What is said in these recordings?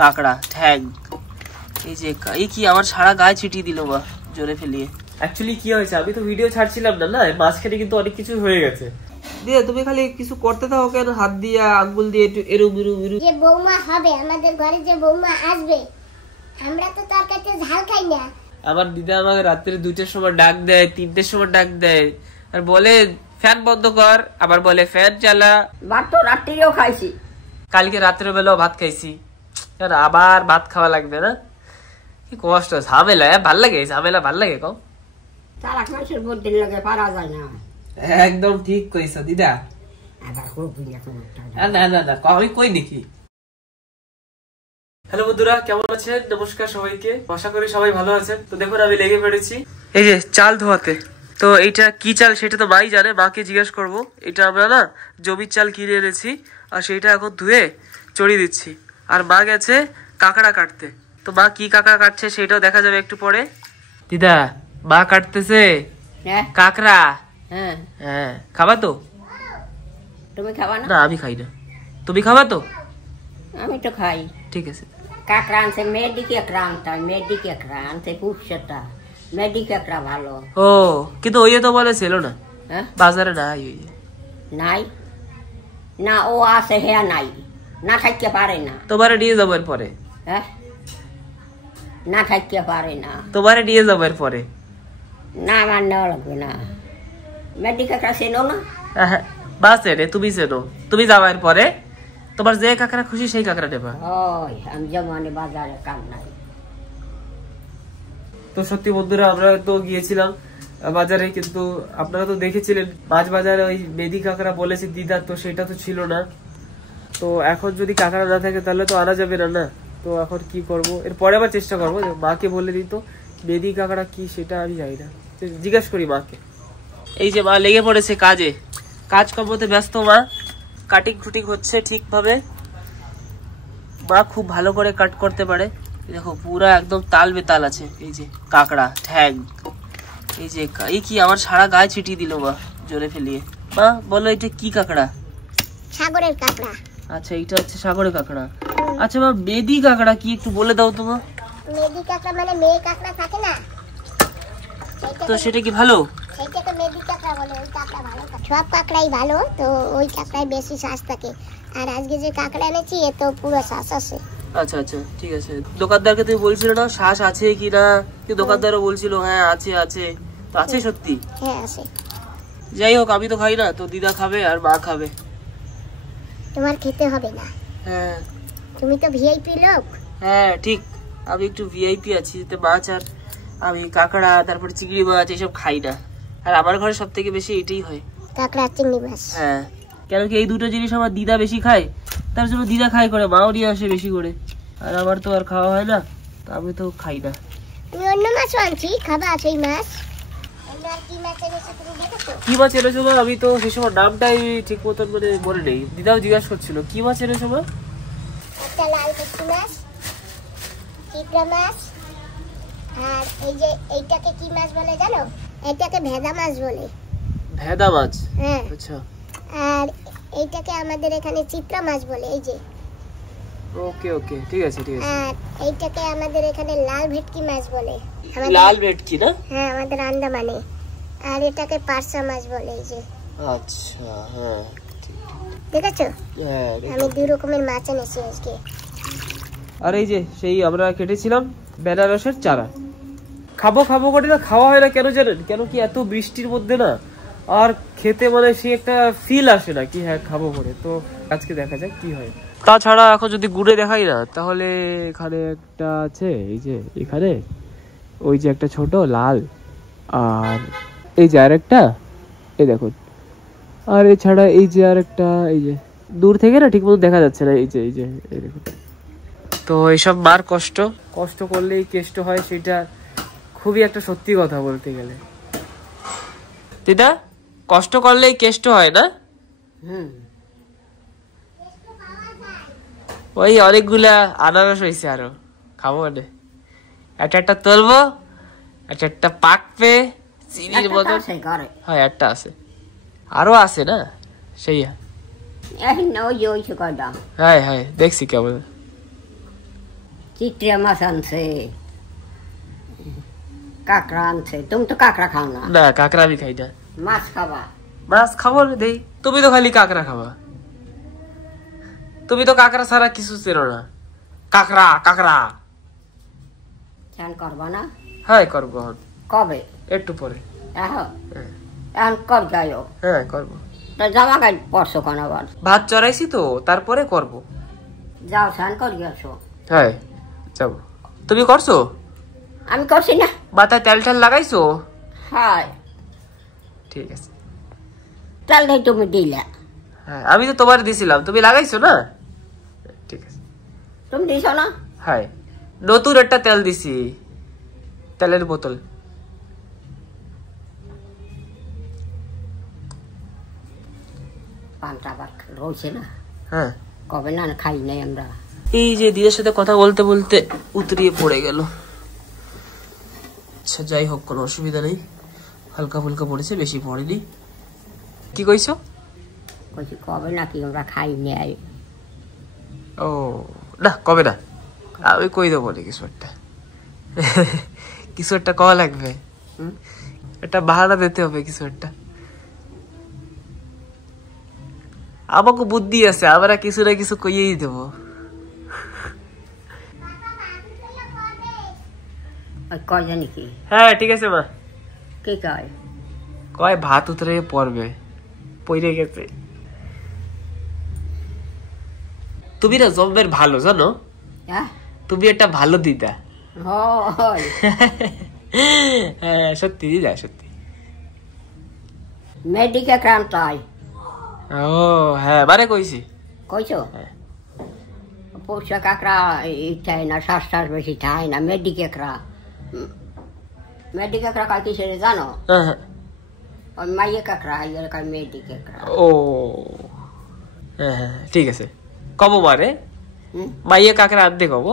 কাকড়া ঠ্যাং। এই যে এই কি আমার সারা গায়ে ছিটিয়ে দিল বা জোরে ফেলিয়ে। অ্যাকচুয়ালি কি হয়েছে, আমি তো ভিডিও ছাড়ছিলাম না না, মাঝখানে কিন্তু অনেক কিছু হয়ে গেছে। দিয়ে তুমি খালি কিছু করতে থাকো কেন, হাত দিয়ে আঙ্গুল দিয়ে একটু এরম এরম এরম। যে বৌমা হবে আমাদের ঘরে, যে বৌমা আসবে, আমরা তো তার কাছে ঝাল খাই না। আমার দিদা আমাকে রাত্রে 2টার সময় ডাক দেয়, 3টের সময় ডাক দেয়, আর বলে ফ্যান বন্ধ কর, আবার বলে ফ্যান চালা। ভাত তো রাত্রিও খাইছি, কালকে রাত্রে বেলাও ভাত খাইছি, আবার ভাত খাওয়া লাগবে না, কি কষ্ট। ঝামেলা ভাল লাগে, ঝামেলা ভাল লাগে কম। চালাক মানুষের বুদ্ধির লাগে পারা যায় না। একদম ঠিক কইছ দিদা। না না না আমি কই দেখি। হ্যালো বন্ধুরা, কেমন আছেন? নমস্কার সবাইকে, আশা করি সবাই ভালো আছেন। তো দেখুন আমি লেগে পড়েছি এই যে চাল ধোয়াতে। তো এইটা কি চাল সেটা তো মাই জানে, মাকে জিজ্ঞেস করব। এটা আমরা না জমির চাল কিনে এনেছি, আর সেইটা এখন ধুয়ে চড়িয়ে দিচ্ছি। আর মা গেছে কাঁকড়া কাটতে। তো মা কি কাঁকড়া কাটছে সেটাও দেখা যাবে একটু পরে। দিদা মা কাটতেছে কাঁকড়া। হ্যাঁ হ্যাঁ, খাবা তো? তুমি খাবা না? না আমি খাই না। তুমি খাবা তো? আমি তো খাই। ঠিক আছে। কাঁকড়া আনছে মেয়েদি কাঁকড়া আনতে, মেয়েদি কাঁকড়া আনছে পুষটা, মেয়েদি কাঁকড়া ভালো। ও কিন্তু ওই তো বলে ছিল না, হ্যাঁ বাজারে নাই। ওই নাই না, ও আছে হ্যাঁ নাই, না থাকতে পারে না। তোমারে নিয়ে যাবো এর পরে। হ্যাঁ না থাকতে পারে না, তোমারে নিয়ে যাবো এর পরে। না আমার নেওয়া লাগবে না। মেয়েদি কাঁকড়া চেনো না? বাস রে, তুমি চেনো, তুমি যাবা এর পরে। তোমার যে কাঁকড়া খুশি সেই কাঁকড়া নেবা। ওই আমি জমানে বাজারে কাম নাই। তো সত্যি বন্ধুরা, আমরা তো গিয়েছিলাম বাজারে, কিন্তু আপনারা তো দেখেছিলেন মাছ বাজারে ওই মেদি কাঁকড়া বলেছে দিদা, তো সেটা তো ছিল না। তো এখন যদি কাঁকড়া না থাকে তাহলে তো আনা যাবে না না। তো এখন কি করব, এরপরে আবার চেষ্টা করবো। মাকে বলে দিত মেদি কাঁকড়া কি সেটা আমি জানি না, জিজ্ঞাসা করি মাকে। এই যে মা লেগে পড়েছে কাজে, কাজকর্মতে ব্যস্ত মা। কাটিং কুটিং হচ্ছে ঠিকভাবে। মা খুব ভালো করে কাট করতে পারে। দেখো পুরা একদম তাল বেতাল আছে। এই যে কাঁকড়া ঠ্যাং। এই যে এই কি আমার সারা গায়ে ছিটিয়ে দিল মা জোরে ফেলিয়ে। মা বলো এটা কি কাঁকড়া? সাগরের কাঁকড়া। আচ্ছা এইটা হচ্ছে সাগরের কাঁকড়া। আচ্ছা মা মেদি কাঁকড়া কি একটু বলে দাও তো মা। মেদি কাঁকড়া মানে মেয়ে কাঁকড়া থাকে না, তো সেটা কি ভালো? সেইটাকে মেদি কাঁকড়া বলে। ওই কাঁকড়া ভালো, সব কাঁকড়াই ভালো, তো ওই কাঁকড়ায় বেশি শ্বাস থাকে। আর আজকে যে কাঁকড়া এনেছি এ তো পুরো শ্বাস আছে। আচ্ছা আচ্ছা ঠিক আছে। দোকানদারকে তুমি বলছিল না শ্বাস আছে কি না, কি দোকানদারও বলছিল হ্যাঁ আছে আছে। তো আছে সত্যি? হ্যাঁ আছে। যাই হোক, আমি তো খাই না, তো দিদা খাবে আর মা খাবে। তোমার খেতে হবে না, হ্যাঁ তুমি তো ভিআইপি লোক। হ্যাঁ ঠিক, আমি একটু ভিআইপি আছি। মাছ আর আমি কাঁকড়া তারপরে চিংড়ি মাছ এসব খাই না। আর আমার ঘরে সব থেকে বেশি এটাই হয়, কাঁকড়া চিংড়ি মাছ। হ্যাঁ, কেন কি এই দুটো জিনিস আমার দিদা বেশি খায়, তার জন্য দিদা খাই করে, মাও নিয়ে আসে বেশি করে। আর আমার তো আর খাওয়া হয় না, তো আমি তো খাই না। তুমি অন্য মাছও আনছি, খাবা সেই মাছ। কি মাছ এনেছো মা? আমি তো সেই সময় নামটাই ঠিক মতন মানে মনে নেই। দিদাও জিজ্ঞাসা করছিল কি মাছ এনেছো মা। একটা লাল ভেটকি মাছ, চিংড়ি মাছ, আর এই যে এইটাকে কি মাছ বলে জানো? এটাকে ভেদা মাছ বলে। ভেদা মাছ? হ্যাঁ। আচ্ছা। আর এইটাকে আমাদের এখানে চিত্রা মাছ বলে। এই যে। ওকে ওকে ঠিক আছে ঠিক আছে। আর এইটাকে আমাদের এখানে লাল ভেটকি মাছ বলে। লাল ভেটকি না? হ্যাঁ আমাদের আন্দামানে। আর এটাকে পার্সা মাছ বলে। এই যে। আচ্ছা হ্যাঁ দেখেছো? হ্যাঁ আমি দুই রকমের মাছ এনেছি আজকে। আর এই যে সেই আমরা কেটেছিলাম বেনারসের চারা। খাবো খাবো করে না, খাওয়া হয় না কেন জানেন? কেন কি এত বৃষ্টির মধ্যে না আর খেতে মানে সে একটা ফিল আসে না কি হ্যাঁ খাবো করে। তো আজকে দেখা যাক কি হয়। তাছাড়া এখন যদি ঘুরে দেখাই না তাহলে এখানে একটা আছে, এই যে এখানে ওই যে একটা ছোট লাল, আর এই যে আরেকটা এই দেখুন, আর এছাড়া এই যে আরেকটা, এই যে দূর থেকে না ঠিক মতো দেখা যাচ্ছে না, এই যে এই যে এই দেখুন। তো এইসব মার কষ্ট, কষ্ট করলেই কেষ্ট হয়, সেটা খুবই একটা সত্যি কথা বলতে গেলে। দিদা কষ্ট করলেই কেষ্ট হয় না? ওই অনেকগুলা আনারস হয়েছে, আরো খাবো মানে। একটা একটা তুলবো, একটা একটা পাকবে চিনির মতো। হ্যাঁ একটা আছে, আরো আছে না সেই। হ্যাঁ হ্যাঁ দেখছি কেমন। চিত্রা মাছ আনছে, কাঁকড়া আনছে। তুমি তো কাঁকড়া খাও না। না, কাঁকড়া আমি খাই না। মাছ খাবা? মাছ খাবো দেই, তুমি তো খালি কাঁকড়া খাবা। তুমি তো কাঁকড়া ছাড়া কিছু চেনো না। কাঁকড়া কাঁকড়া চান করবা না? হ্যাঁ করবো। কবে? একটু পরে। এখন এখন কর যাইও। হ্যাঁ করবো। তা জামা গাই পরছো কেন আবার? ভাত চড়াইছি তো, তারপরে করবো। যাও স্নান করি আসো। হ্যাঁ যাবো। তুমি করছো? আমি করছি না। মাথায় তেল টেল লাগাইছো? হ্যাঁ। ঠিক আছে। তেল নেই তুমি দিলে। হ্যাঁ আমি তো তোমার দিছিলাম, তুমি লাগাইছো না? ঠিক আছে। তুমি দিছো না? হ্যাঁ নতুন একটা তেল দিছি, তেলের বোতল। পানটা আবার রয়েছে না। হ্যাঁ কবে না খাই নাই আমরা। এই যে দিদির সাথে কথা বলতে বলতে উতরিয়ে পড়ে গেল। আচ্ছা যাই হোক, কোনো অসুবিধা নেই, হালকা ফুলকা পড়েছে, বেশি পড়েনি। কি কইছো? কইছি কবে নাকি আমরা খাই নাই। ও না, কবে না, আমি কই দেবো না কিছু একটা। কিছু একটা কওয়া লাগবে, একটা বাহানা দিতে হবে কিছু একটা। আমাকে বুদ্ধি আছে, আমরা কিছু না কিছু কইয়েই দেবো। কয় জানি কি? হ্যাঁ ঠিক আছে মা। কে কয়? কয় ভাত উতরে পড়বে, পড়ে গেছে। তুমি না জম্মের ভালো জানো, হ্যাঁ তুমি একটা ভালো দিদা। হয়। হ্যাঁ সত্যি দিদা, সত্যি। মেডিকে ক্রান্ত হয়। ও হ্যাঁ মানে কইছি। কইছো? পৌষা কাঁকড়া ইচ্ছায় না, শ্বাস শ্বাস বেশি খায় না। মেডিকে কাঁকড়া, মেডিকে কাঁকড়া কাল কিসের জানো? ওই মাইয়ে কাঁকড়া, ইয়ের কাল মেডিকে কাঁকড়া। ও হ্যাঁ হ্যাঁ ঠিক আছে, কব মারে মাইয়ে কাকড়া আনতে কব।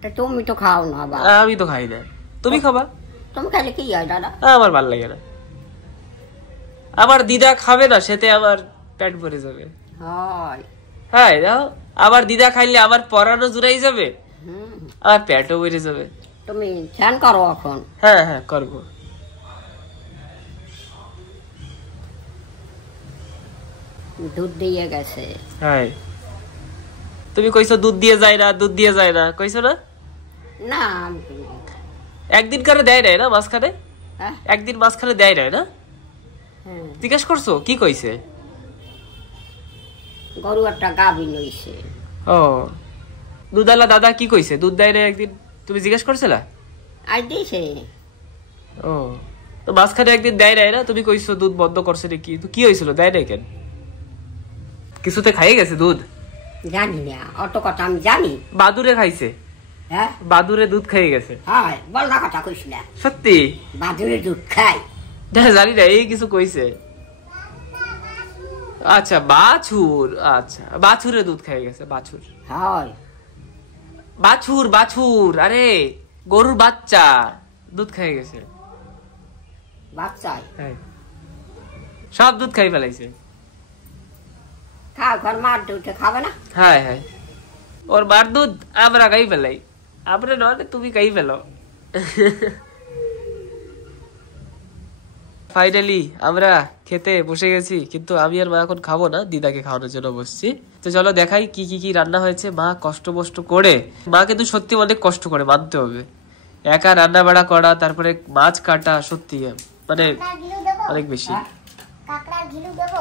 তা তুমি তো খাও না আবার। আমি তো খাই না, তুমি খাবা। তুমি খাইলে কি হয় দাদা? আমার ভাল লাগে না। আমার দিদা খাবে না, সেতে আমার পেট ভরে যাবে। হয় হ্যাঁ দাও, আমার দিদা খাইলে আমার পরানো জুড়াই যাবে, হুম। আমার পেটও বেড়ে যাবে। তুমি ধ্যান করো এখন। হ্যাঁ হ্যাঁ করবো। দুধ দিয়ে গেছে। হ্যাঁ তুমি কইছো দুধ দিয়ে যায় না, দুধ দিয়ে যায় না কইছো না? না একদিন কারে দেয় নাই না মাঝখানে? হ্যাঁ একদিন মাঝখানে দেয় নাই না? হ্যাঁ। জিজ্ঞেস করছো কি কইছে? গরু একটা গাভী লইছে। ও দুধালা দাদা কি কইছে, দুধ দেয় না একদিন, তুমি জিজ্ঞেস করছিলা? আজ দিয়েছে। ও তো মাঝখানে একদিন দেয় নাই না, তুমি কইছো দুধ বন্ধ করছে নাকি, তো কি হয়েছিল, দেয় নাই কেন? কিছুতে খাইয়ে গেছে দুধ? জানি না, অত কথা আমি জানি। বাদুরে খাইছে। হ্যাঁ বাদুরে দুধ খাইয়ে গেছে। হয়, বল না কথা কইস না। সত্যি? বাদুরের দুধ খাই? জানি না, এই কিছু কইছে। আচ্ছা বাছুর, আচ্ছা বাছুরের দুধ খাইয়ে গেছে। বাছুর হয় বাছুর বাছুর, আরে গরুর বাচ্চা দুধ খাইয়ে গেছে। বাচ্চাই হ্যাঁ সব দুধ খাই ফেলাইছে। খাও, ঘর মার দুধে খাবে না? হ্যাঁ হ্যাঁ ওর মার দুধ আমরা খাই ফেলাই, আমরা নয় তুমি খাই ফেলো। ফাইনালি আমরা খেতে বসে গেছি, কিন্তু আমি আর মা এখন খাবো না, দিদাকে খাওয়ানোর জন্য বসছি। তো চলো দেখাই কি কি কি রান্না হয়েছে। মা কষ্ট করে, মা কিন্তু সত্যি অনেক কষ্ট করে, মানতে হবে। একা রান্না বাড়া করা, তারপরে মাছ কাটা, সত্যি মানে অনেক বেশি। কাকড়ার ঘিলু দেবো?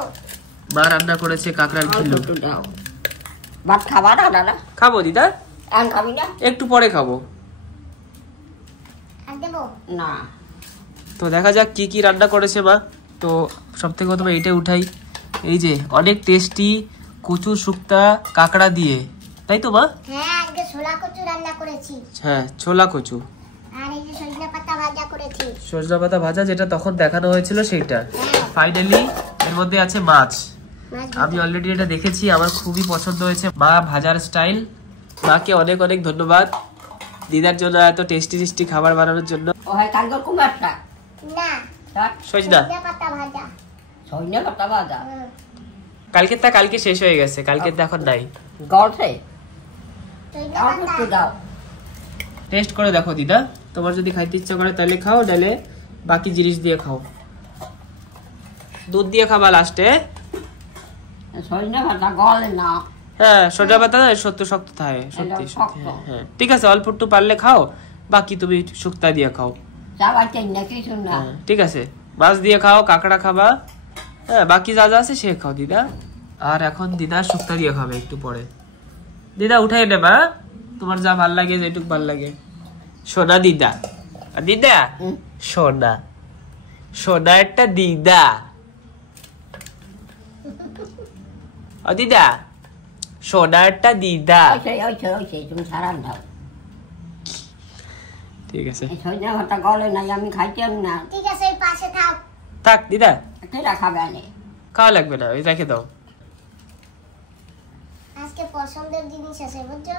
মা রান্না করেছে কাঁকড়ার ঘিলু। দাও। ভাত খাবা না দাদা? খাবো দিদা, এখন খাবি না? একটু পরে খাবো। আর দেবো না। তো দেখা যাক কি কি রান্না করেছে মা। তো সব থেকে প্রথমে এইটা উঠাই, এই যে অনেক টেস্টি কচু শুক্তা কাঁকড়া দিয়ে, তাই তো মা? হ্যাঁ, আজকে ছোলা কচু রান্না করেছি। হ্যাঁ ছোলা কচু, আর এই যে সজনে পাতা ভাজা করেছি। সজনা পাতা ভাজা, যেটা তখন দেখানো হয়েছিল সেইটা। ফাইনালি এর মধ্যে আছে মাছ। আমি অলরেডি এটা দেখেছি, আমার খুবই পছন্দ হয়েছে মা ভাজার স্টাইল। মাকে অনেক অনেক ধন্যবাদ দিদার জন্য এত টেস্টি টেস্টি খাবার বানানোর জন্য। ও হয় কালকে কুমারটা না, সজনা পাতা ভাজা। সজনে পাতা ভাজা কালকে শেষ হয়ে গেছে, কালকে এখন নাই। গড়ছে অল্প একটু দাও। টেস্ট করে দেখো দিদা, তোমার যদি খাইতে ইচ্ছা করে তাহলে খাও, নাহলে বাকি জিনিস দিয়ে খাও। দুধ দিয়ে খাবা লাস্টে। সজনে পাতা গলে না। হ্যাঁ সজনে পাতা সত্য শক্ত থাকে, সত্যি সত্যি। হ্যাঁ ঠিক আছে, অল্প একটু পারলে খাও, বাকি তুমি শুক্তা দিয়ে খাও। ঠিক আছে, মাছ দিয়ে খাও, কাঁকড়া খাবা, হ্যাঁ বাকি যা যা আছে সে খাও দিদা। আর এখন দিদা শুক্তা দিয়ে খাবে একটু পরে। দিদা উঠাই নেবা, তোমার যা ভাল লাগে, যেটুক ভাল লাগে। সোনা দিদা, দিদা সোনা, সোনা একটা দিদা। ও দিদা, সোনা একটা দিদা। তুমি সারান দাও। ঠিক আছে, সজনে পাতা গলে নাই, আমি খাইতাম না। ঠিক আছে, এই পাশে থাক। থাক দিদা, কেটা খাবে আনে? খাওয়া লাগবে না, ওই রেখে দাও। আজকে পছন্দের জিনিস আছে বুঝছো?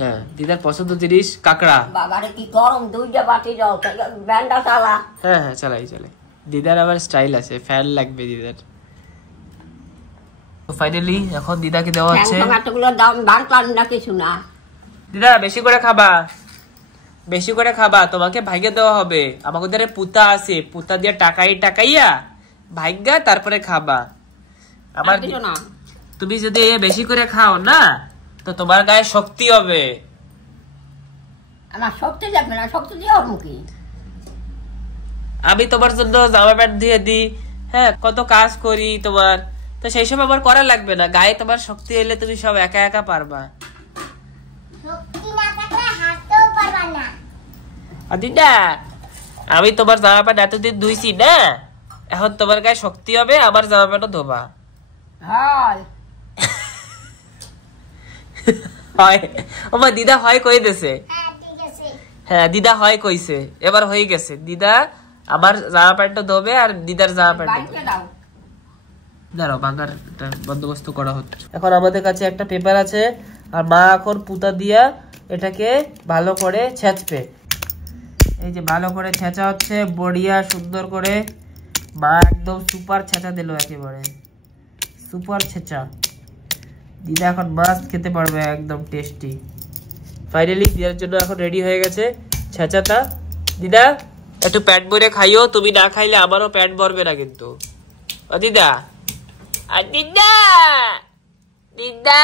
হ্যাঁ দিদার পছন্দ জিনিস কাঁকড়া। বাবারে কি গরম, দুইটা বাটি দাও, ব্যান্ডা চালা। হ্যাঁ হ্যাঁ চালাই চালাই। দিদার আবার স্টাইল আছে, ফ্যান লাগবে দিদার। তো ফাইনালি এখন দিদাকে দেওয়া হচ্ছে। টমেটোগুলোর দাম বাড়তাম না কিছু না। দিদা বেশি করে খাবা, বেশি করে খাবা, তোমাকে ভাগ্যে দেওয়া হবে। আমাদের পুতা আছে, পুতা দিয়ে টাকাইয়া ভাগ্যা তারপরে খাবা। আমার না, তুমি যদি বেশি করে খাও না তো তোমার গায়ে শক্তি হবে। আমার শক্তি যাবে না, শক্তি দিয়ে মুখে আমি তোমার জন্য জামা প্যান্ট ধুয়ে দিই, হ্যাঁ কত কাজ করি তোমার, তো সেই সব আমার করা লাগবে না। গায়ে তোমার শক্তি এলে তুমি সব একা একা পারবা। শক্তি না থাকলে হাঁটতেও পারবা না। আর দিদা আমি তোমার জামা প্যান্ট এতদিন ধুইছি না, এখন তোমার গায়ে শক্তি হবে, আমার জামা প্যান্টও ধোবা। হয় হয় আমার দিদা হয় কই দেছে। হ্যাঁ ঠিক আছে। হ্যাঁ দিদা হয় কইছে, এবার হয়ে গেছে। দিদা আমার জামা প্যান্টটা ধোবে আর দিদার জামা প্যান্ট দাও। দাঁড়াও, বাঙার বন্দোবস্ত করা হচ্ছে। এখন আমাদের কাছে একটা পেপার আছে, আর মা এখন পুতা দিয়া এটাকে ভালো করে ছেঁচবে। এই যে ভালো করে ছেঁচা হচ্ছে, বড়িয়া সুন্দর করে। মা একদম সুপার ছেঁচা দিল, একেবারে সুপার ছেঁচা। দিদা এখন মাছ খেতে পারবে, একদম টেস্টি। ফাইনালি দিদার জন্য এখন রেডি হয়ে গেছে ছেঁচাটা। দিদা একটু পেট ভরে খাইও, তুমি না খাইলে আমারও পেট ভরবে না কিন্তু। ও দিদা, আর দিদা, দিদা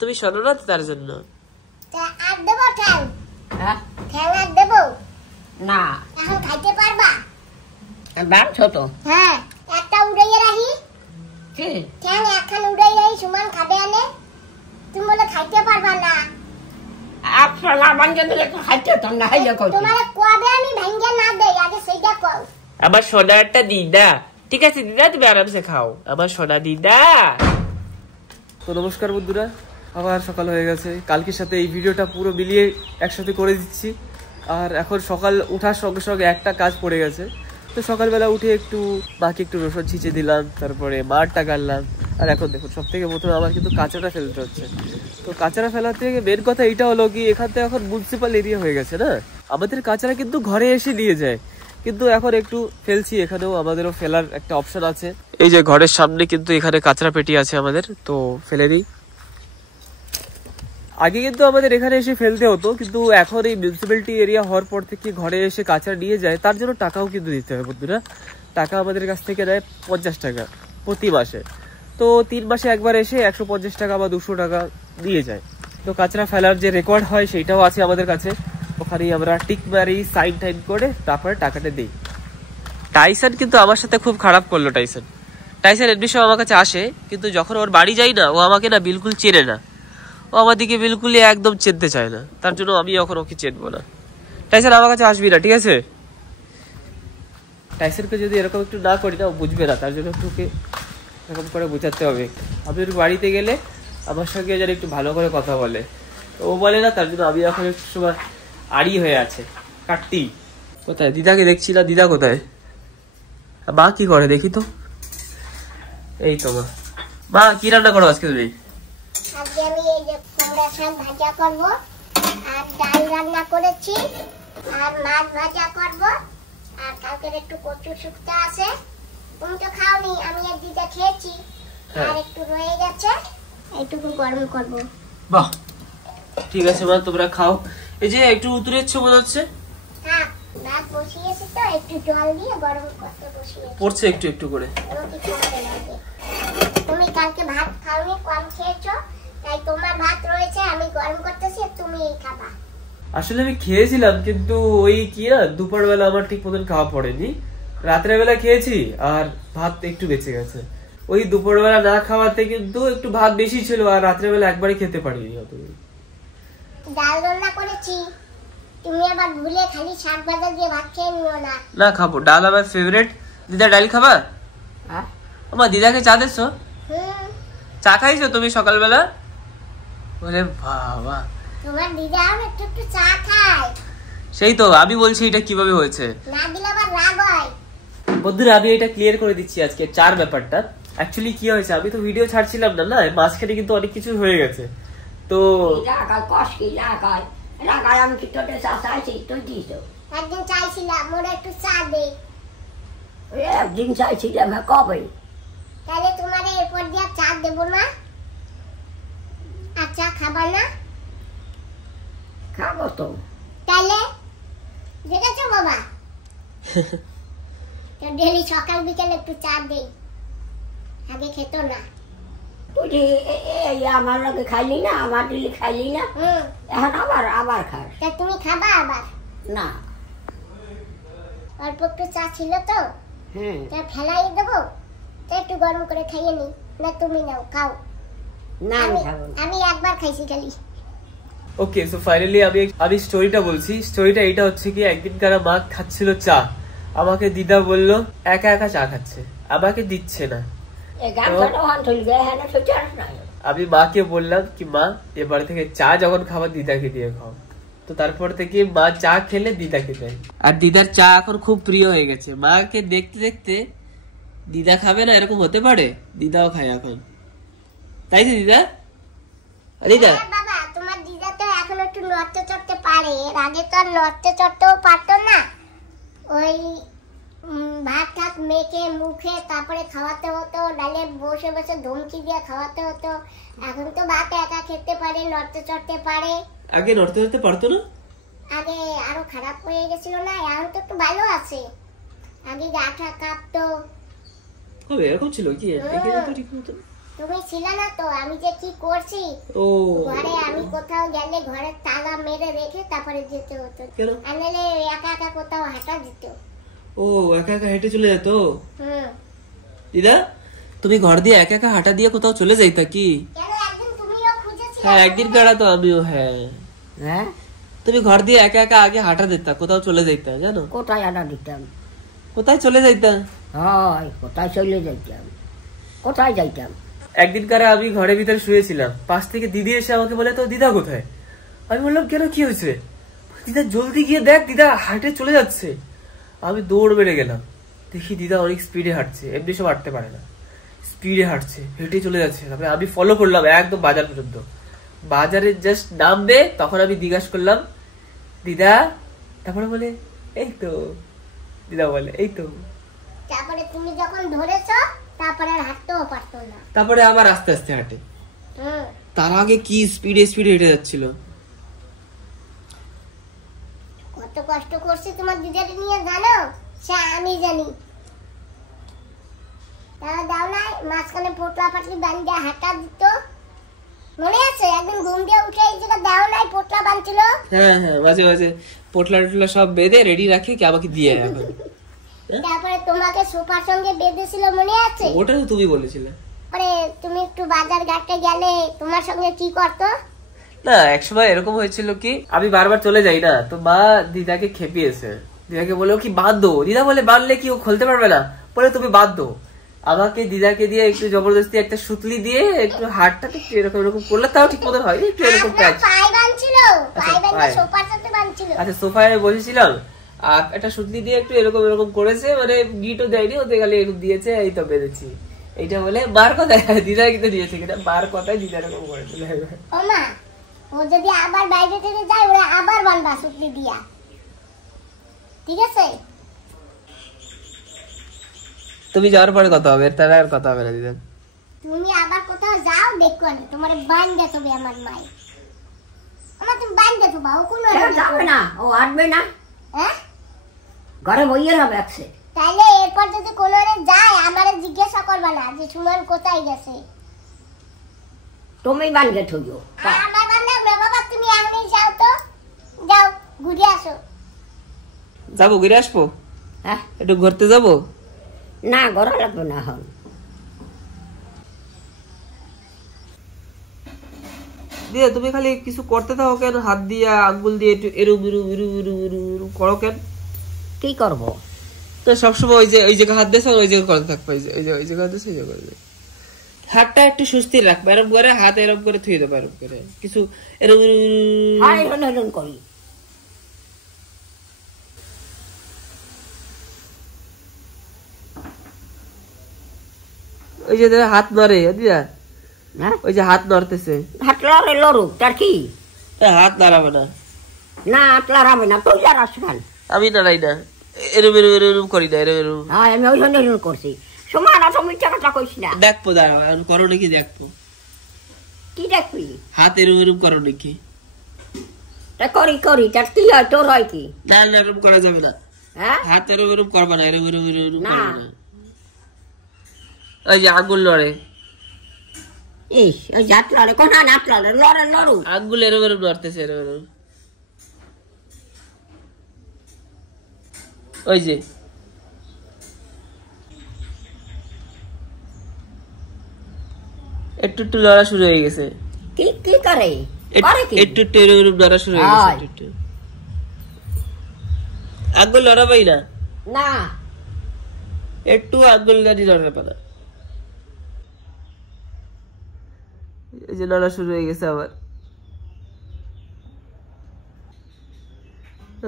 তুমি শোনো না তো তার জন্য। আর দেবো ঠ্যাং? হ্যাঁ ঠ্যাং আর দেবো না, এখন খাইতে পারবা? দাম ছোট। হ্যাঁ একটা উড়াইয়ে রাখি, কি ঠ্যাং একখান উড়াই রাখি, সুমান খাবে আনে। তুমি বলে খাইতে পারবা না। আপনার না ভাঙ্গে দিলে খাইতে তো না। তোমার কবে আমি ভাঙ্গে না দেই, আগে সেইটা কও। আমার সোনা একটা দিদা। ঠিক আছে দিদা, তুমি আরামসে খাও, আমার সোনা দিদা। তো নমস্কার বন্ধুরা, আবার সকাল হয়ে গেছে। কালকের সাথে এই ভিডিওটা পুরো মিলিয়ে একসাথে করে দিচ্ছি। আর এখন সকাল ওঠার সঙ্গে সঙ্গে একটা কাজ পড়ে গেছে। তো সকালবেলা উঠে একটু মাকে একটু রসুন ছিঁচে দিলাম, তারপরে মাঠটা গাড়লাম। আর এখন দেখুন সব থেকে প্রথমে আমার কিন্তু কাঁচাটা ফেলতে হচ্ছে। তো কাঁচারা ফেলার থেকে মেন কথা এইটা হলো কি, এখান থেকে এখন মিউনিসিপাল এরিয়া হয়ে গেছে না, আমাদের কাঁচারা কিন্তু ঘরে এসে নিয়ে যায়। কিন্তু এখন একটু ফেলছি, এখানেও আমাদেরও ফেলার একটা অপশন আছে। এই যে ঘরের সামনে কিন্তু এখানে কাঁচরা পেটি আছে আমাদের, তো ফেলে দিই। আগে কিন্তু আমাদের এখানে এসে ফেলতে হতো, কিন্তু এখন এই মিউনিসিপ্যালিটি এরিয়া হওয়ার পর থেকে ঘরে এসে কাঁচরা নিয়ে যায়, তার জন্য টাকাও কিন্তু দিতে হয় বন্ধুরা। টাকা আমাদের কাছ থেকে নেয় 50 টাকা প্রতি মাসে। তো 3 মাসে একবার এসে 150 টাকা বা 200 টাকা দিয়ে যায়। তো কাঁচরা ফেলার যে রেকর্ড হয় সেইটাও আছে আমাদের কাছে, ওখানেই আমরা টিক মারি, সাইন টাইন করে তারপরে টাকাটা দিই। টাইসন কিন্তু আমার সাথে খুব খারাপ করলো। টাইসন এমনি সময় আমার কাছে আসে, কিন্তু যখন ওর বাড়ি যাই না, ও আমাকে না বিলকুল চেনে না, ও আমার দিকে বিলকুলই একদম চেনতে চায় না। তার জন্য আমি এখন ওকে চেনবো না। টাইসন আমার কাছে আসবি না, ঠিক আছে? টাইসনকে যদি এরকম একটু না করি না, ও বুঝবে না, তার জন্য তোকে এরকম করে বোঝাতে হবে। আমি একটু বাড়িতে গেলে আমার সঙ্গে যেন একটু ভালো করে কথা বলে, ও বলে না, তার জন্য আমি এখন একটু সময় আড়ি হয়ে আছে কাটতি। কোথায় দিদাকে দেখছি না, দিদা কোথায়? মা কি করে দেখি তো। এই তো মা কি রান্না করো আজকে তুমি? আজকে আমি এই যে কুমড়া শাক ভাজা করব, আর ডাল রান্না করেছি, আর মাছ ভাজা করব, আর কালকের একটু কচু শুক্তা আছে। তুমি তো খাওনি, আমি এক দিদা খেয়েছি, আর একটু রয়ে গেছে। এইটুকু গরম করবো। বাহ, ঠিক আছে মা, তোমরা খাও। এই যে একটু উতরেছো মনে হচ্ছে। হ্যাঁ, ভাত বসিয়েছি তো, একটু জল দিয়ে গরম করতে বসিয়েছি। পড়ছে একটু একটু করে। তুমি কালকে ভাত খাওনি, কম খেয়েছো, তাই তোমার ভাত রয়েছে, আমি গরম করতেছি, তুমি এই খাবা। আসলে আমি খেয়েছিলাম, কিন্তু ওই কি না, দুপুরবেলা আমার ঠিক মতন খাওয়া পড়েনি। রাত্রে বেলা খেয়েছি আর ভাত একটু বেঁচে গেছে। ওই দুপুরবেলা না খাওয়াতে কিন্তু একটু ভাত বেশি ছিল, আর রাত্রে বেলা একবারই খেতে পারিনি। ডাল রান্না করেছি, তুমি আবার ভুলে খালি শাক ভাজা দিয়ে ভাত খেয়ে নিও না। না, খাবো, ডাল আমার ফেভারিট। দিদা ডাল খাবা? আমার দিদাকে চা দিছো? চা খাইছো তুমি সকালবেলা? বলে বাবা, তোমার দিদা একটু একটু চা খায়। সেই তো আমি বলছি এটা কিভাবে হয়েছে। না দিলে আবার রাগ হয়। বন্ধুরা, আমি এটা ক্লিয়ার করে দিচ্ছি আজকে চার ব্যাপারটা। অ্যাকচুয়ালি কি হয়েছে, আমি তো ভিডিও ছাড়ছিলাম না, মাঝখানে কিন্তু অনেক কিছু হয়ে গেছে। তো একদিন চাইছিলাম ওরা একটু চা দে, একদিন চাইছিলাম কবে, তাহলে তোমার এরপর দিয়ে চা দেবো না? আর চা খাবার না? খাবো তো। তাহলে দেখেছো বাবা, ডেলি সকাল বিকেল একটু চা দেই, আগে খেতো না। তুই আমার লগে খাইলি না, আমার দিলি খাইলি না, এখন আবার আবার খাস। তা তুমি খাবা আবার? না, অল্প একটু চা ছিল তো, তা ফেলাই দেবো, তা একটু গরম করে খাইয়ে নি। না তুমি নাও, খাও। না আমি একবার খাইছি খালি। ওকে, সো ফাইনালি আমি স্টোরিটা বলছি। স্টোরিটা এটা হচ্ছে কি, একদিনকার মা খাচ্ছিল চা, আমাকে দিদা বললো একা একা চা খাচ্ছে, আমাকে দিচ্ছে না। আমি মাকে বললাম কি মা, এবার থেকে চা যখন খাবার দিদাকে দিয়ে খাও। তো তারপর থেকে মা চা খেলে দিদাকে দেয়, আর দিদার চা এখন খুব প্রিয় হয়ে গেছে। মাকে দেখতে দেখতে দিদা খাবে না এরকম হতে পারে, দিদাও খায় এখন, তাই তো দিদা? দিদা বাবা, তোমার দিদা তো এখন একটু নড়তে চড়তে পারে, এর আগে তো আর নড়তে চড়তেও পারতো না। ওই ভাত টাত মেখে মুখে তারপরে খাওয়াতে হতো, ডালে বসে বসে ধমকি দিয়ে খাওয়াতে হতো। এখন তো ভাত একা খেতে পারে, নড়তে চড়তে পারে। আগে নড়তে চড়তে পারতো না, আগে আরো খারাপ হয়ে গেছিল না, এখন তো একটু ভালো আছে। আগে গাঠা কাঁপতো। হবে এরকম ছিল কি? ঠিক মতো তুমি ছিল না তো, আমি যে কি করছি। ঘরে আমি কোথাও গেলে ঘরের তালা মেরে রেখে তারপরে যেতে হতো, আনলে একা একা কোথাও হাঁটা যেত। ও একা একা হেঁটে চলে যেত? দিদা তুমি ঘর দিয়ে একা একা হাঁটা দিয়ে কোথাও চলে যাইতা কি? একদিন তুমিও খুঁজেছিলে। হ্যাঁ, একদিন কারা তো আমিও। হ্যাঁ, তুমি ঘর দিয়ে একা একা আগে হাঁটা দিতা, কোথাও চলে যাইতা, জানো? কোথায় হাঁটা দিতাম? কোথায় চলে যাইতা? হয়, কোথায় চলে যাইতাম, কোথায় যাইতাম। একদিন কারা আমি ঘরের ভিতরে শুয়েছিলাম, পাশ থেকে দিদি এসে আমাকে বলে তো দিদা কোথায়? আমি বললাম কেন, কি হয়েছে? দিদা জলদি গিয়ে দেখ, দিদা হাঁটে চলে যাচ্ছে। আমি দৌড় মেরে গেলাম, দেখি দিদা অনেক স্পিডে হাঁটছে, এমনি সব হাঁটতে পারে না, স্পিডে হাঁটছে, হেঁটে চলে যাচ্ছে। তারপরে আমি ফলো করলাম একদম বাজার পর্যন্ত। বাজারে জাস্ট নামবে তখন আমি জিজ্ঞাসা করলাম দিদা, তারপরে বলে এই তো। দিদা বলে এই তো। তারপরে তুমি যখন ধরেছো তারপরে আর হাঁটতেও পারতো না, তারপরে আবার আস্তে আস্তে হাঁটে। তার আগে কি স্পিডে স্পিডে হেঁটে যাচ্ছিল। কত কষ্ট করছি তোমার দিদাকে নিয়ে, জানো? সে আমি জানি। তারা দাও নাই মাঝখানে পোটলা পাটলি বান্ধে হাঁটা দিত, মনে আছে? একদিন ঘুম দিয়ে উঠে এই জায়গা দাও নাই পোটলা বাঁধছিল। হ্যাঁ হ্যাঁ, মাঝে মাঝে পোটলা টোটলা সব বেঁধে রেডি রাখে কি আমাকে দিয়ে এখন। তারপরে তোমাকে সোফার সঙ্গে বেঁধেছিল, মনে আছে? ওটা তো তুমি বলেছিলে। পরে তুমি একটু বাজার ঘাটে গেলে তোমার সঙ্গে কি করতো? না, একসময় এরকম হয়েছিল কি, আমি বারবার চলে যাই না, তো মা দিদাকে খেপিয়েছে। দিদাকে বলে কি বাঁধো, দিদা বলে বাঁধলে কি ও খুলতে পারবে না, বলে তুমি বাঁধো। আমাকে দিদাকে দিয়ে একটু জবরদস্তি একটা সুতলি দিয়ে একটু হাতটা একটু এরকম এরকম করলে তাও ঠিক মতো হয়, একটু এরকম কাজ। পায়ে বাঁধছিল, পায়ে বাঁধে সোফার সাথে বাঁধছিল। আচ্ছা, সোফায় বসেছিলাম আর একটা সুতলি দিয়ে একটু এরকম এরকম করেছে, মানে গিটও দেয়নি, ওতে গেলে একটু দিয়েছে, এই তো বেঁধেছি। এইটা বলে মার কথায়, দিদা কিন্তু দিয়েছে কিনা, মার কথায় দিদা এরকম করেছিল। ও মা, ও যদি আবার বাইরে থেকে যায় ওরা আবার বাঁধবা সুতলি দিয়া, ঠিক আছে? তুমি যাওয়ার পরে কথা হবে, তারা আর কথা হবে না দিদা। তুমি আবার কোথাও যাও দেখো না তোমার বান্ধে তবে আমার মাই আমার তুমি বান্ধে তো বাও কোন যাবে না, ও আসবে না, হ্যাঁ ঘরে বইয়ে হবে একসে। তাইলে এরপর যদি কোনো যায় আমারে জিজ্ঞাসা করবা না যে সুমন কোথায় গেছে। তুমি বান্ধে থইও। আমার বান্ধব না বাবা, তুমি এখনই যাও তো, যাও ঘুরে আসো। যাবো ঘুরে আসবো? হ্যাঁ, একটু ঘুরতে যাবো? না ঘরে লাগবে না এখন। দিয়ে তুমি খালি কিছু করতে থাকো কেন? হাত দিয়ে আঙ্গুল দিয়ে একটু এরু বিরু বিরু বিরু বিরু বিরু করো কেন? কি করবো? তো সবসময় ওই জায়গায় হাত দিয়েছে ওই জায়গায় করতে থাকবে, ওই জায়গায় দিয়েছে ওই জায়গায় করবে। হাতটা একটু সুস্থির রাখবে, এরম করে হাত এরম করে থুয়ে দেবো, এরম করে কিছু এরম এরকম করি। ওই যে হাত নড়ে দিদা, হ্যাঁ ওই যে হাত নড়তেছে, হাত লড়ে লড়ুক, তার কি? হাত নাড়াবে না, না হাত লড়াবে না, তুই আর আসবেন। আমি নাড়াই না, এরম এরম এরম করি না, এরম এরম। হ্যাঁ আমি ওই জন্য এরকম করছি। সময় না তুমি টাকাটা কইস না। দেখবো দাঁড়াও, করো নাকি দেখবো। কি দেখবি? হাত এরম এরম করো নাকি? তা করি করি, তার কি হয়? তোর হয় কি? না না এরম করা যাবে না, হ্যাঁ হাত এরম এরম করবা না, এরম এরম এরম না। করবে না। ওই যে আঙ্গুল লড়ে, ইস ওই হাত লড়ে, কোন হাত লড়ে? লড়ে লড়ু, আঙ্গুল এরম এরম লড়তেছে, এরম এরম। ওই যে একটু একটু লড়া শুরু হয়ে গেছে। কি কি করে? করে কি? একটু একটু এরম এরম লড়া শুরু হয়ে গেছে, একটু একটু। আঙ্গুল লড়াবাই না, না একটু আঙ্গুল লড়াবে না। এই যে লড়া শুরু হয়ে গেছে আবার,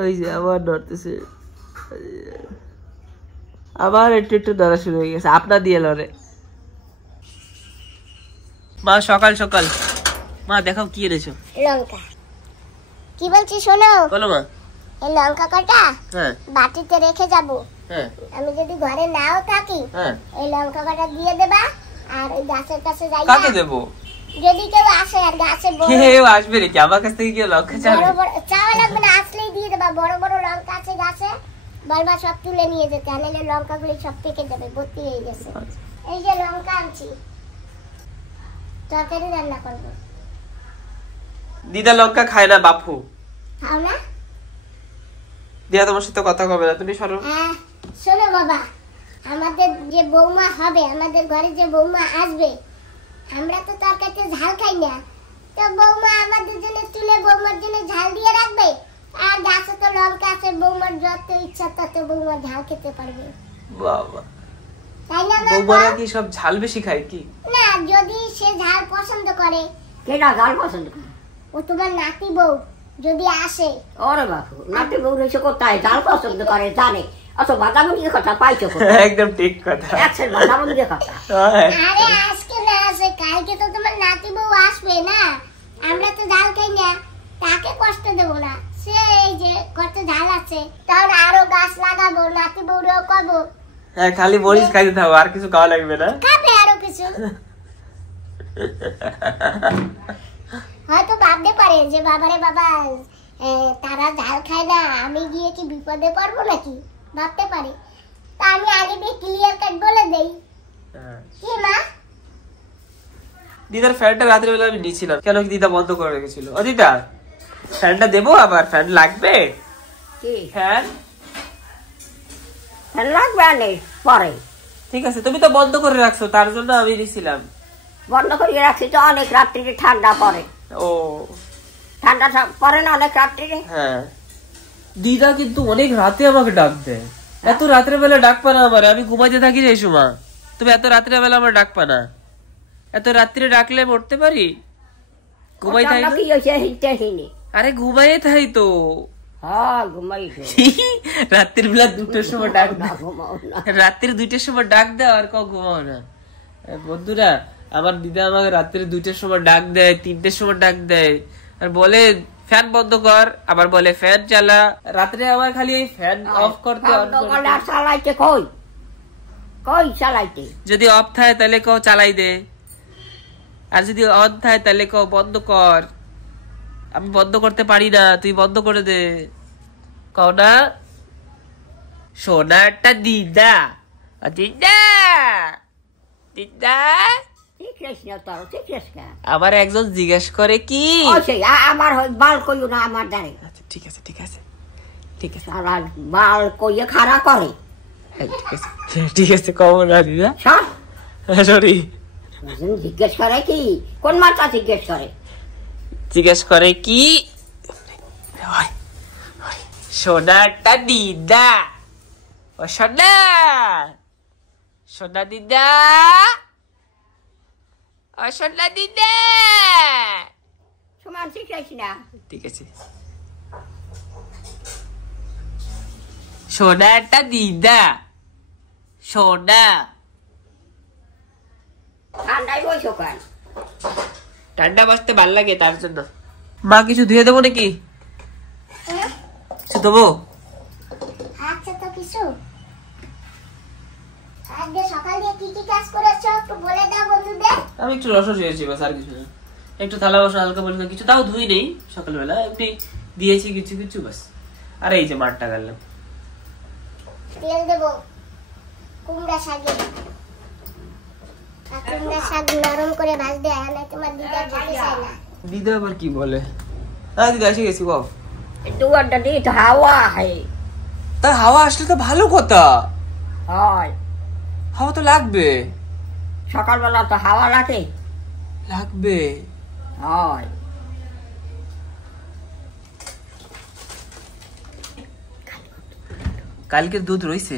ওই যে আবার নড়তেছে, আবার একটু একটু লড়া শুরু হয়ে গেছে, আপনা দিয়ে লড়ে। মা সকাল সকাল, মা দেখাও কি এনেছো? লঙ্কা। কি বলছি শোনো, বলো মা। এই লঙ্কা কটা হ্যাঁ বাটিতে রেখে যাব, হ্যাঁ আমি যদি ঘরে নাও থাকি হ্যাঁ। এই লঙ্কা কটা দিয়ে দেবা। আর ওই গাছের কাছে যাই, কাকে দেবো? যদি কেউ আসে আর গাছে কেউ আসবে নাকি আমার কাছ থেকে? কেউ লঙ্কা চাবে? বড় বড় চাওয়া লাগবে না, আসলেই দিয়ে দেবা। বড় বড় লঙ্কা আছে গাছে, বলবা সব তুলে নিয়ে যেতে, আনলে লঙ্কাগুলি সব পেকে যাবে, ভর্তি হয়ে গেছে। এই যে লঙ্কা আনছি, তরকারি রান্না করবো। দিদা লঙ্কা খায় না বাপু, খাও না? দিদা তোমার সাথে কথা কবে না, তুমি সরো। শোনো বাবা, আমাদের যে বৌমা হবে, আমাদের ঘরে যে বৌমা আসবে, আমরা তো তরকারিতে ঝাল খাই না, তো বৌমা আমাদের জন্য তুলে বৌমার জন্য ঝাল দিয়ে রাখবে। আর গাছে তো লঙ্কা আছে, বৌমার যত ইচ্ছা তত বৌমা ঝাল খেতে পারবে, বাবা তাই না? বৌমারা কি সব ঝাল বেশি খায় কি? না, যদি সে ঝাল পছন্দ করে। কেটা ঝাল পছন্দ করে? ও তোমার নাতি বউ যদি আসে। ওরে বাপু, নাতি বউ রয়েছে কোথায়? ঝাল পছন্দ করে জানে, অত বাদামন্দির কথা পাইছো? একদম ঠিক কথা, একশো বাদামন্দির কথা। আরে আজকে না আসে, কালকে তো তোমার নাতি বউ আসবে না, আমরা তো ঝাল খাই না, তাকে কষ্ট দেবো না। সে এই যে কত ঝাল আছে, তাহলে আরো গাছ লাগাবো, নাতি বউরেও করবো। হ্যাঁ খালি মরিচ খাইতে থাকো, আর কিছু খাওয়া লাগবে না। খাবে আরো কিছু, হয়তো ভাবতে পারে যে বাবারে বাবা তারা ঝাল খায় না, আমি গিয়ে কি বিপদে পড়বো নাকি, ভাবতে পারে। তা আমি আগে দিয়ে ক্লিয়ার কাট বলে দেই। কি মা? দিদার ফ্যানটা রাতের বেলা আমি নিয়েছিলাম, কেন কি দিদা বন্ধ করে রেখেছিল? ও দিদা ফ্যানটা দেবো? আবার ফ্যান লাগবে? কি ফ্যান লাগবে? আনে পরে, ঠিক আছে, তুমি তো বন্ধ করে রাখছো, তার জন্য আমি নিয়েছিলাম। বন্ধ করিয়ে রাখছি তো, অনেক রাত্রিরে ঠান্ডা পড়ে। ও ঠান্ডা পড়ে না অনেক রাত্রিরে? হ্যাঁ। দিদা কিন্তু অনেক রাতে আমাকে ডাক দেয়, এত রাত্রে বেলা ডাক পানা আমার, আমি ঘুমাইতে থাকি রে সময়, তুমি এত রাত্রে বেলা আমার ডাক পানা? এত রাত্রে ডাকলে মরতে পারি? ঘুমাই থাই না? কি হয়েছে? আরে ঘুমাই থাই তো। হ্যাঁ ঘুমাই, রাত্রির বেলা 2টার সময় ডাক না, দাও, ঘুমাও না। রাত্রির 2টার সময় ডাক দাও আর কেউ ঘুমাও না। বন্ধুরা, আমার দিদা আমাকে রাত্রি 2টার সময় ডাক দেয়, 3টার সময় ডাক দেয়, আর বলে ফ্যান বন্ধ কর, আবার বলে ফ্যান চালা। রাত্রে আমার খালি এই ফ্যান অফ করতে, চালাইতে কই কই চালাইতে, যদি অফ থাকে তাহলে কেউ চালাই দে, আর যদি অন থাকে তাহলে বন্ধ কর। আমি বন্ধ করতে পারি না, তুই বন্ধ করে দে। কও না সোনাটা দিদা, দিদা দিদা। আবার একজন জিজ্ঞেস করে কি আমার বাল কইও না আমার দ্বারে। আচ্ছা ঠিক আছে ঠিক আছে ঠিক আছে। আর বাল কইয়ে খাড়া করে। ঠিক আছে ঠিক আছে, কব না দিদা, সরি। জিজ্ঞেস করে কি, কোন মাথা জিজ্ঞেস করে? জিজ্ঞেস করে কি সোনাটা দিদা, ও সোনা, সোনা দিদা, ও সোনা দিদা। সমান শিখাইছি না? ঠিক আছে। সোনাটা দিদা, সোনা। ঠান্ডায় বইছো কেন? ঠান্ডা বাজতে ভাল লাগে তার জন্য। মা কিছু ধুয়ে দেবো নাকি? কিছু দেবো? আচ্ছা তো কিছু আজকে সকালে কি কি কাজ করেছো একটু বলে দাও বন্ধুদের। আমি একটু রসদ দিয়েছি বাস, আর কিছু না। একটু থালা বাসন হালকা পরিষ্কার, কিছু তাও ধুই নেই সকালবেলা, এমনি দিয়েছি কিছু কিছু বাস। আর এই যে মাঠটা গেলাম, তেল দেবো কুমড়া শাকে। কুমড়া শাক নরম করে ভাজতে হয় না, তোমার দিদা যেতে চায় না। দিদা আবার কি বলে? হ্যাঁ দিদা এসে গেছি। বাবা দুয়ারটা দিয়ে তো হাওয়া হয়। তা হাওয়া আসলে তো ভালো কথা হয়, হাওয়া তো লাগবে। সকালবেলা তো হাওয়া লাগে। লাগবে হয়। কালকের দুধ রয়েছে।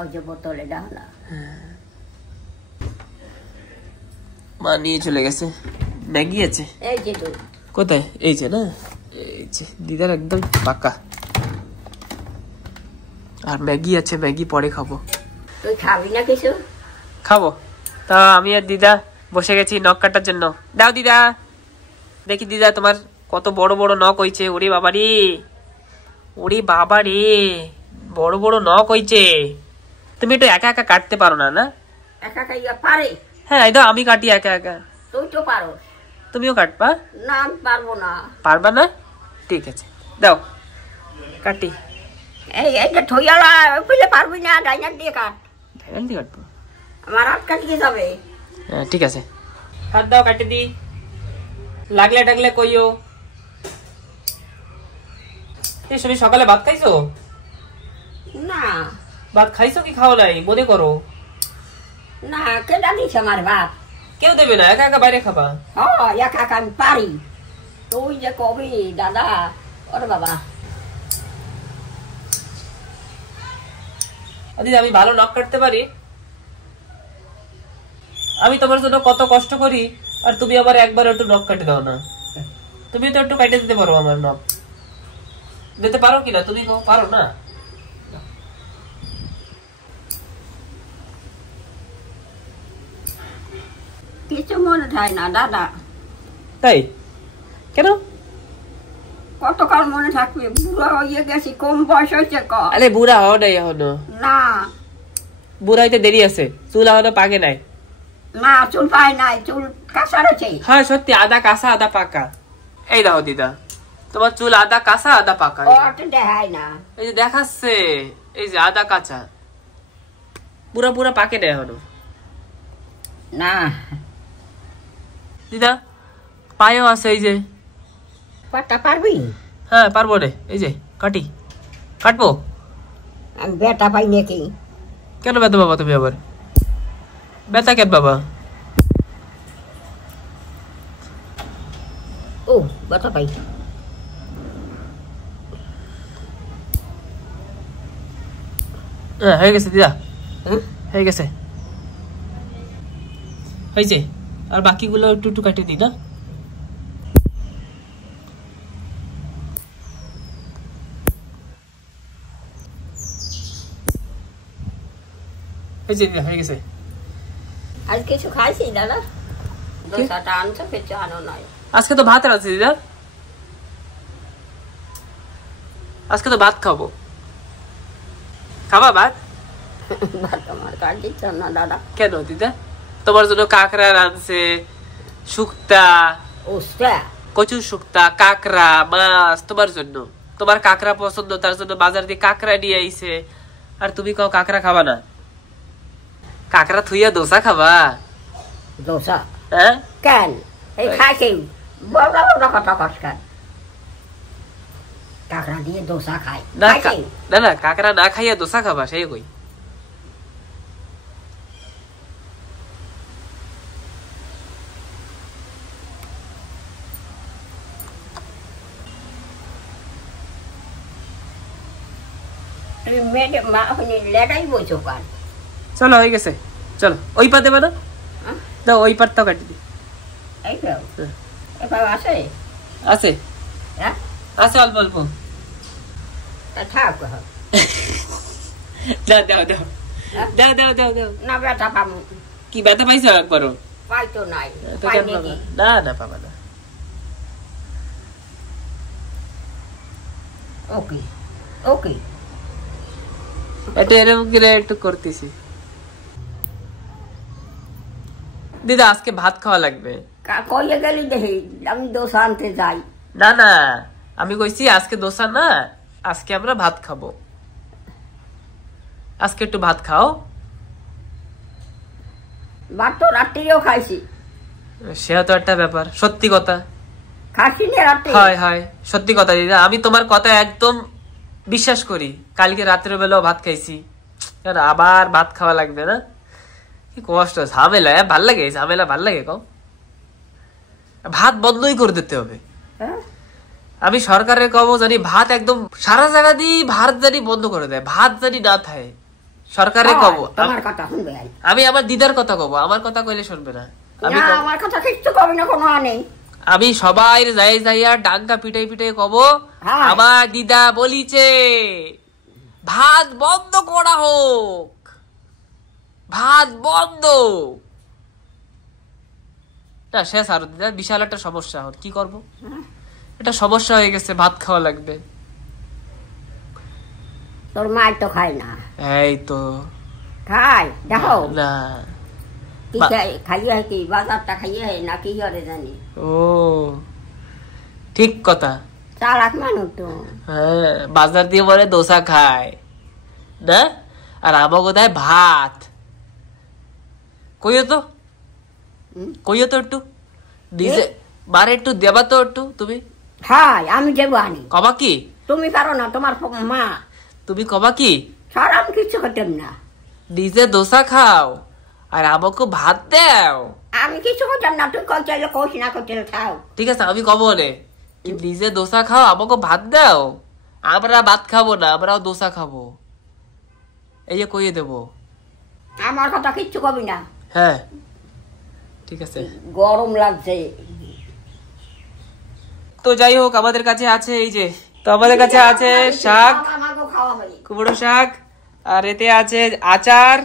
ওই যে বোতলে দাও না। মা নিয়ে চলে গেছে। ম্যাগি আছে? এই যে দুধ। কোথায়? এই যে না, এই যে দিদার একদম পাকা। আর ম্যাগি আছে, ম্যাগি পরে খাবো। তুই খাবি না কিছু? খাবো। তা আমি আর দিদা বসে গেছি নখ কাটার জন্য। দাও দিদা, দেখি দিদা তোমার কত বড় বড় নখ হইছে। ওরে বাবা রে, ওরে বাবা রে, বড় বড় নখ হইছে। তুমি একটু একা একা কাটতে পারো না? না একা খাইয়া পারে? হ্যাঁ এই তো আমি কাটি একা একা। তুই তো পারো। তুমিও কাটবা? না আমি পারবো না। পারবা না? ঠিক আছে দাও কাটি। এই এইটা ঠইয়ালা পেলে পারবি না, ডাইনার দিয়ে কাট। ডাইনার দিয়ে কাটবো? আমার হাত কাটিয়ে যাবে। হ্যাঁ ঠিক আছে, হাত দাও কাটে দি। লাগলে ডাকলে কইও। তুমি সকালে ভাত খাইছো? না। ভাত খাইছো কি খাও নাই মনে করো? না, কেডা দিছে আমার ভাত? কেউ দেবে না, একা একা বাইরে খাবা। একা একা আমি পারি। তুই যে কবি দাদা, ওরে বাবা। দিদি আমি ভালো নখ কাটতে পারি? আমি তোমার জন্য কত কষ্ট করি, আর তুমি আবার একবার একটু নখ কাটে দাও না। তুমি তো একটু কাটে দিতে পারো আমার নখ, দিতে পারো কিনা? তুমি পারো না? কিছু মনে থাকে না দাদা। তাই কেন? কতকাল মনে থাকবে? বুড়া হয়ে গেছি, কম বয়স হয়েছে। আরে বুড়া হও নাই এখনো। না বুড়া হইতে দেরি আছে, চুল এখনো পাকে নাই। না চুল পায় নাই, চুল কাঁচা রয়েছে। হ্যাঁ সত্যি, আধা কাঁচা আধা পাকা। এই দেখো দিদা, তোমার চুল আধা কাঁচা আধা পাকা। দেখায় না, এই যে দেখাচ্ছে, এই যে আধা কাঁচা, পুরা পুরা পাকে নাই এখনো। না দিদা পায়েও আছে, এই যে পাটা পারবি? হ্যাঁ পারবো রে। এই যে কাটি, কাটবো। আমি বেটা পাই নাকি? কেন ব্যথা বাবা? তুমি আবার ব্যথা কেন বাবা? ও ব্যথা পাই। হ্যাঁ হয়ে গেছে দিদা, হয়ে গেছে, হয়েছে। আর বাকিগুলো একটু একটু কাটিয়ে দিই না? হয়ে গেছে। আজ কিছু খাইছি দাদা? দোসাটা আনছো, কিছু আনো নাই? আজকে তো ভাত আছে দিদা, আজকে তো ভাত খাবো। খাবা ভাত? ভাত আমার কাট দিচ্ছ না দাদা। কেন দিদা? তোমার জন্য কাঁকড়া রাঁধছে, শুক্তা, উস্তা কচু শুক্তা, কাঁকড়া, মাছ তোমার জন্য। তোমার কাঁকড়া পছন্দ, তার জন্য বাজার দিয়ে কাঁকড়া নিয়ে আইছে। আর তুমি কও কাঁকড়া খাবা না? কাঁকড়া থুইয়া দোসা খাবা? দোসা হ্যাঁ কেন? এই খাইছে বড় বড় কথা কসকার কাঁকড়া দিয়ে দোসা খাই না খাইছে? না না, কাঁকড়া না খাইয়া দোসা খাবা সেই কই? তুমি মেয়েটা মা হইনি লেটাই বইছো কান। চলো হয়ে গেছে, চলো। ওই পা দেবে না? দাও ওই পাটটাও কাটি দি। এই তো এবার আছে আছে হ্যাঁ আছে, অল্প অল্প। তা থাক দাও দাও দাও দাও দাও দাও দাও। না বেটা পাবো কি ব্যথা পাইছো একবারও? পাই তো নাই তো পাই কেন নাকি? পাবা? না না, পাবা না। ওকে ওকে একটু এরকম করে একটু করতেছি। দিদা আজকে ভাত খাওয়া লাগবে। কইয়ে গেলি দেখি আমি দোসা আনতে যাই। না না, আমি কইছি আজকে দোসা না, আজকে আমরা ভাত খাবো। আজকে একটু ভাত খাও। ভাত তো রাত্রিও খাইছি। সেটা তো একটা ব্যাপার, সত্যি কথা। খাসি না রাত্রি? হয় হয়, সত্যি কথা দিদা, আমি তোমার কথা একদম বিশ্বাস করি। কালকে রাতের বেলাও ভাত খাইছি, আবার ভাত খাওয়া লাগবে না? কি কষ্ট, ঝামেলা। ভাল লাগে ঝামেলা, ভাল লাগে। কও ভাত বন্ধই করে দিতে হবে। আমি সরকারের কব জানি ভাত একদম সারা জায়গা দিয়ে ভাত জানি বন্ধ করে দেয়, ভাত জানি না থাকে। সরকারের কব, আমি আমার দিদার কথা কব, আমার কথা কইলে শুনবে না। আমার কথা কিচ্ছু কবি না, কোনো আনে। আমি সবাই যাই যাইয়া ডাঙ্গা পিটাই পিটাই কব আমার দিদা বলিছে ভাত বন্ধ করা হোক, ভাত বন্ধ। না শেষ আর দিদা, বিশাল একটা সমস্যা হল, কি করব? এটা সমস্যা হয়ে গেছে, ভাত খাওয়া লাগবে। তোর মাই তো খায় না। এই তো খাই দেখো না, কি খাইয়ে কি বাজারটা খাইয়ে না কি করে জানি। ও ঠিক কথা, চালাক মানুষ তো। হ্যাঁ, বাজার দিয়ে বলে দোসা খায় না, আর আমার কোথায় ভাত। কইও তো, কইও তো একটু নিজে মারে একটু দেবা তো একটু। তুমি খাই, আমি দেবো আনি। কবা কি? তুমি পারো না, তোমার মা। তুমি কবা কি? স্যার আমি কিচ্ছু করতাম না। নিজে দোসা খাও আর আমাকে ভাত দাও। আমি কিছু করতাম না, তুই কই চাইলে কইস না, কই চাইলে খাও। ঠিক আছে আমি কব নে, নিজে দোসা খাও, আমাকে ভাত দাও। আমরা ভাত খাবো না, আমরাও দোসা খাবো। এই যে কইয়ে দেবো। আমার কথা কিচ্ছু কবি না। হ্যাঁ ঠিক আছে। গরম লাগছে তো যাই হোক, আমাদের কাছে আছে এই যে, তো আমাদের কাছে আছে শাক, কুমড়ো শাক, আর এতে আছে আচার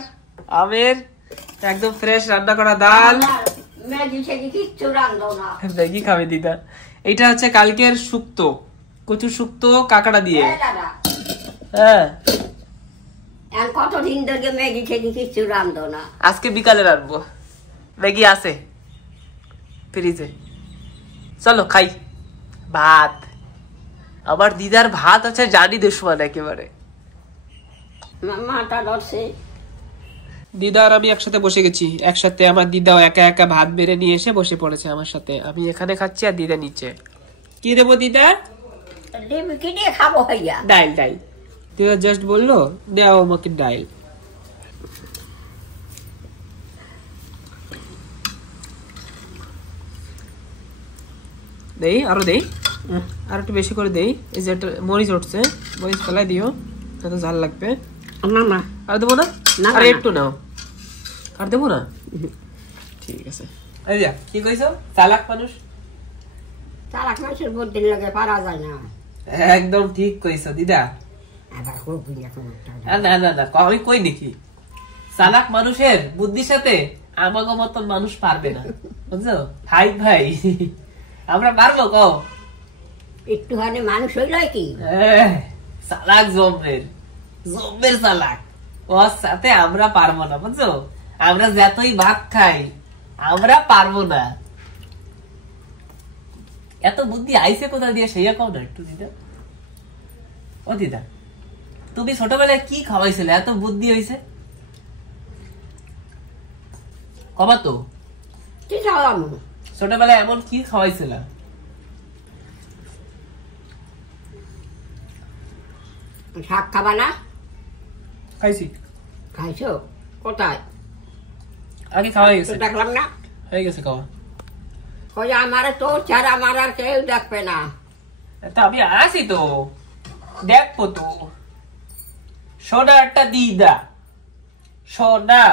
আমের, একদম ফ্রেশ রান্না করা ডাল। ম্যাগি খাবে দিদা। এইটা হচ্ছে কালকের শুক্তো, কচু শুক্তো কাঁকড়া দিয়ে। হ্যাঁ কতদিন ধরে ম্যাগি খেয়ে কিচ্ছু রান্ধো না। আজকে বিকালে রাখবো, ম্যাগি আছে ফ্রিজে। চলো খাই ভাত। আমার দিদার ভাত হচ্ছে জানি দুশ্মন একেবারে। মাটা ধরছে। দিদা আর আমি একসাথে বসে গেছি, একসাথে। আমার দিদাও একা একা ভাত বেড়ে নিয়ে এসে বসে পড়েছে আমার সাথে। আমি এখানে খাচ্ছি আর দিদা নিচে। কি দেবো দিদা? কি দিয়ে খাবো ভাইয়া? ডাইল ডাইল। দিদা জাস্ট বললো দাও আমাকে ডাইল। দেই আরো দেই, আর একটু বেশি করে দেই। এই যে মরিচ উঠছে, মরিচ ফেলাই দিও, এত ঝাল লাগবে। মামা আর দেবো না? আরে একটু নাও, আর দেবো না? ঠিক আছে। এই যা কি কইছো, চালাক মানুষ। চালাক মানুষের বুদ্ধি লাগে পারা যায় না। একদম ঠিক কইছো দিদা। না না না, আমি কই নাকি চালাক মানুষের বুদ্ধির সাথে আমাগো মতন মানুষ পারবে না, বুঝছো? হাই ভাই, আমরা পারবো? কও একটুখানি মানুষ হইল কি চালাক জম্মের, জম্মের চালাক। ওর সাথে আমরা পারবো না, বুঝছো? আমরা যতই ভাত খাই আমরা পারবো না। এত বুদ্ধি আইসে কোথা দিয়ে সেইয়া কও না একটু দিদা। ও দিদা, তুমি ছোটবেলায় কি খাওয়াইছিলে এত বুদ্ধি হয়েছে? কবা তো কি খাওয়াম? ছোটবেলায় এমন কি খাওয়াইছিল? শাক খাবা না? খাইছি। খাইছো? কোথায়? আগে খাওয়া গেছে। দেখলাম না। হয়ে গেছে খাওয়া। ওই আমার তো ছাড়া আমার আর কেউ দেখবে না। তা আমি আসি তো, দেখবো তো। সোনা একটা দিদা, সোনা।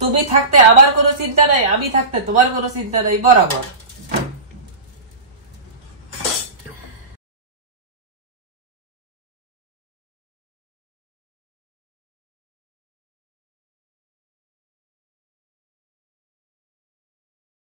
তুমি থাকতে আমার কোনো চিন্তা নাই, আমি থাকতে তোমার কোনো চিন্তা নাই, বরাবর।